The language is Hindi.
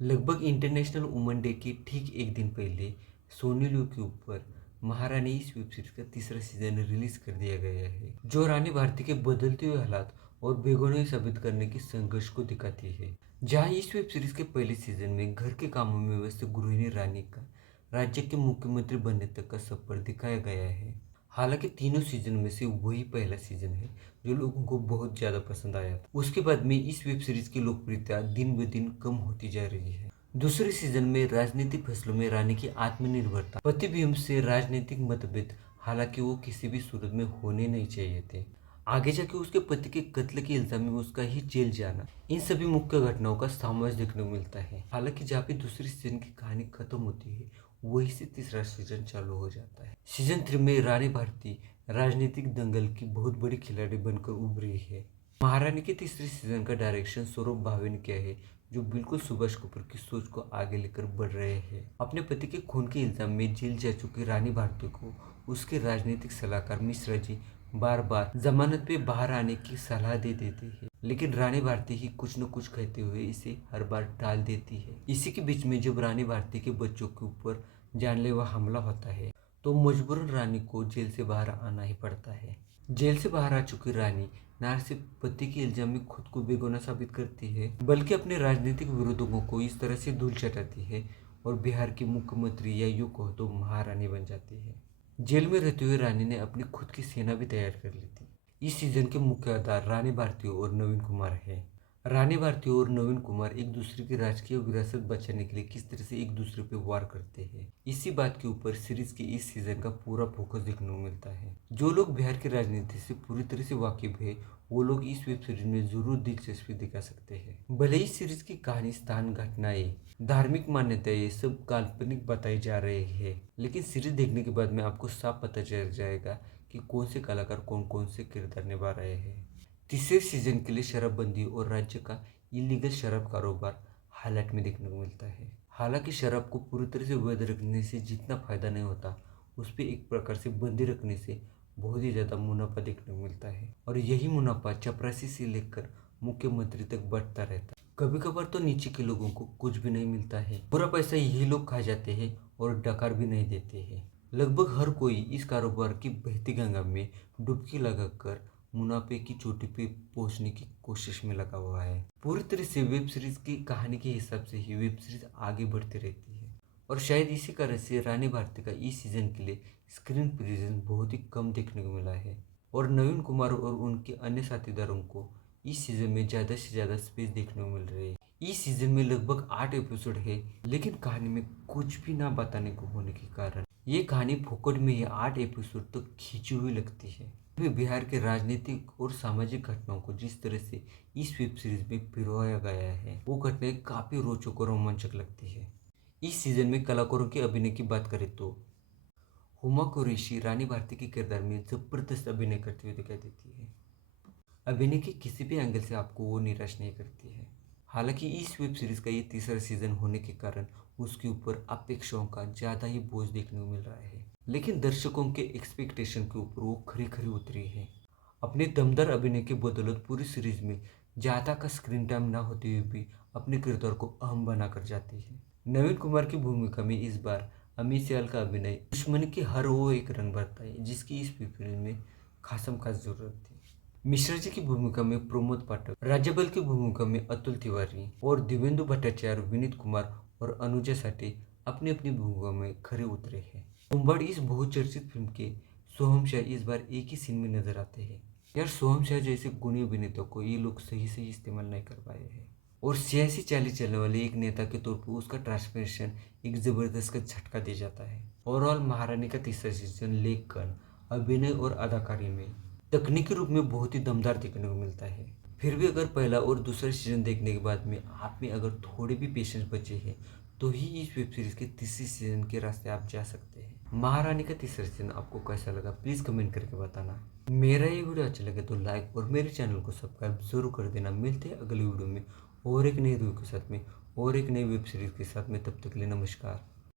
लगभग इंटरनेशनल वुमेन डे के ठीक एक दिन पहले सोनी लिव के ऊपर महारानी इस वेब सीरीज का तीसरा सीजन रिलीज कर दिया गया है, जो रानी भारती के बदलते हुए हालात और बेगुनाही साबित करने की संघर्ष को दिखाती है। जहां इस वेब सीरीज के पहले सीजन में घर के कामों में व्यस्त गृहिणी रानी का राज्य के मुख्यमंत्री बनने तक का सफर दिखाया गया है। हालांकि तीनों सीजन में से वही पहला सीजन है जो लोगों को बहुत ज्यादा पसंद आया था। उसके बाद में इस वेब सीरीज की लोकप्रियता दिन ब दिन कम होती जा रही है। दूसरे सीजन में राजनीतिक फैसलों में रानी की आत्मनिर्भरता, पति भीम से राजनीतिक मतभेद, हालांकि वो किसी भी सूरत में होने नहीं चाहिए थे, आगे जाके उसके पति के कत्ल के इल्जाम में उसका ही जेल जाना, इन सभी मुख्य घटनाओं का सामाज देखने को मिलता है। हालांकि जहाँ पे दूसरे सीजन की कहानी खत्म होती है, वहीं से तीसरा सीजन चालू हो जाता है। सीजन 3 में रानी भारती राजनीतिक दंगल की बहुत बड़ी खिलाड़ी बनकर उभरी है। महारानी के तीसरे सीजन का डायरेक्शन सौरभ भावे ने किया है, जो बिल्कुल सुभाष कपूर की सोच को आगे लेकर बढ़ रहे हैं। अपने पति के खून के इल्जाम में जेल जा चुकी रानी भारती को उसके राजनीतिक सलाहकार मिश्रा जी बार बार जमानत पे बाहर आने की सलाह दे देते हैं, लेकिन रानी भारती ही कुछ न कुछ कहते हुए इसे हर बार टाल देती है। इसी के बीच में जब रानी भारती के बच्चों के ऊपर जानलेवा हमला होता है, तो मजबूरन रानी को जेल से बाहर आना ही पड़ता है। जेल से बाहर आ चुकी रानी न सिर्फ पति के इल्जाम में खुद को बेगुनाह साबित करती है, बल्कि अपने राजनीतिक विरोधियों को इस तरह से धूल चटाती है और बिहार की मुख्यमंत्री या यूं कहो तो महारानी बन जाती है। जेल में रहते हुए रानी ने अपनी खुद की सेना भी तैयार कर ली थी। इस सीजन के मुख्य आधार रानी भारती और नवीन कुमार है। रानी भारती और नवीन कुमार एक दूसरे की राजकीय विरासत बचाने के लिए किस तरह से एक दूसरे पे वार करते हैं, इसी बात के ऊपर सीरीज के इस सीजन का पूरा फोकस देखने को मिलता है। जो लोग बिहार की राजनीति से पूरी तरह से वाकिफ है, वो लोग इस वेब सीरीज में जरूर दिलचस्पी दिखा सकते हैं। भले ही सीरीज की कहानी, स्थान, घटनाएं, धार्मिक मान्यताएं ये सब काल्पनिक बताई जा रहे हैं, लेकिन सीरीज देखने के बाद में आपको साफ पता चल जाएगा कि कौन से कलाकार कौन कौन से किरदार निभा रहे हैं। तीसरे सीजन के लिए शराबबंदी और राज्य का इलीगल शराब कारोबार हाईलाइट में देखने को मिलता है। हालांकि शराब को पूरी तरह से वैध रखने से जितना फायदा नहीं होता, उस पर एक प्रकार से बंदी रखने से बहुत ही ज्यादा मुनाफा देखने को मिलता है, और यही मुनाफा चपरासी से लेकर मुख्यमंत्री तक बढ़ता रहता है। कभी कभार तो नीचे के लोगों को कुछ भी नहीं मिलता है, पूरा पैसा यही लोग खा जाते हैं और डकार भी नहीं देते हैं। लगभग हर कोई इस कारोबार की बहती गंगा में डुबकी लगाकर मुनाफे की चोटी पे पहुंचने की कोशिश में लगा हुआ है। पूरी तरह से वेब सीरीज की कहानी के हिसाब से ही वेब सीरीज आगे बढ़ती रहती है, और शायद इसी कारण से रानी भारती का इस सीजन के लिए स्क्रीन प्रेजेंस बहुत ही कम देखने को मिला है, और नवीन कुमार और उनके अन्य साथीदारों को इस सीजन में ज्यादा से ज्यादा स्पेस देखने को मिल रही है। इस सीजन में लगभग 8 एपिसोड है, लेकिन कहानी में कुछ भी ना बताने को होने के कारण ये कहानी फोकट में ही 8 एपिसोड तक खींची हुई लगती है। बिहार के राजनीतिक और सामाजिक घटनाओं को जिस तरह से इस वेब सीरीज में पिरोया गया है, वो घटनाएं काफी रोचक और रोमांचक लगती है। इस सीजन में कलाकारों के अभिनय की बात करें तो हुमा कुरैशी रानी भारती के किरदार में जबरदस्त अभिनय करती हुई दिखाई देती है। अभिनय के किसी भी एंगल से आपको वो निराश नहीं करती है। हालांकि इस वेब सीरीज का ये तीसरा सीजन होने के कारण उसके ऊपर अपेक्षाओं का ज्यादा ही बोझ देखने को मिल रहा है, लेकिन दर्शकों के एक्सपेक्टेशन के ऊपर वो खरी खरी उतरी है। अपने दमदार अभिनय के बदौलत पूरी सीरीज में ज्यादा का स्क्रीन टाइम न होते हुए भी अपने किरदार को अहम बनाकर जाती है। नवीन कुमार की भूमिका में इस बार अमित सियाल का अभिनय दुश्मनी की हर वो एक रंग भरता है, जिसकी इस वेब सीरीज में खासम खास जरूरत थी। मिश्रा जी की भूमिका में प्रमोद पाठक, राज्यपाल की भूमिका में अतुल तिवारी और दिवेंदु भट्टाचार्य, विनीत कुमार और अनुजा साठे अपनी अपनी भूमिका में खरे उतरे हैं। कुंभाड़ इस बहुचर्चित फिल्म के सोहम शाह इस बार एक ही सीन में नजर आते हैं। यार, सोहम शाह जैसे गुणी अभिनेता को ये लोग सही सही इस्तेमाल नहीं कर पाए हैं, और सियासी चाली चलने वाले एक नेता के तौर पर उसका ट्रांसफॉर्मेशन एक जबरदस्त का झटका दे जाता है। ओवरऑल महारानी का तीसरा सीजन लेखन, अभिनय और अदाकारी में तकनीकी रूप में बहुत ही दमदार देखने को मिलता है। फिर भी अगर पहला और दूसरा सीजन देखने के बाद में आप में अगर थोड़े भी पेशेंस बचे हैं, तो ही इस वेब सीरीज के तीसरे सीजन के रास्ते आप जा सकते हैं। महारानी का तीसरा सीजन आपको कैसा लगा, प्लीज कमेंट करके बताना। मेरा ये वीडियो अच्छा लगे तो लाइक और मेरे चैनल को सब्सक्राइब जरूर कर देना। मिलते हैं अगले वीडियो में और एक नई रिव्यू के साथ में और एक नई वेब सीरीज के साथ में। तब तक के लिए नमस्कार।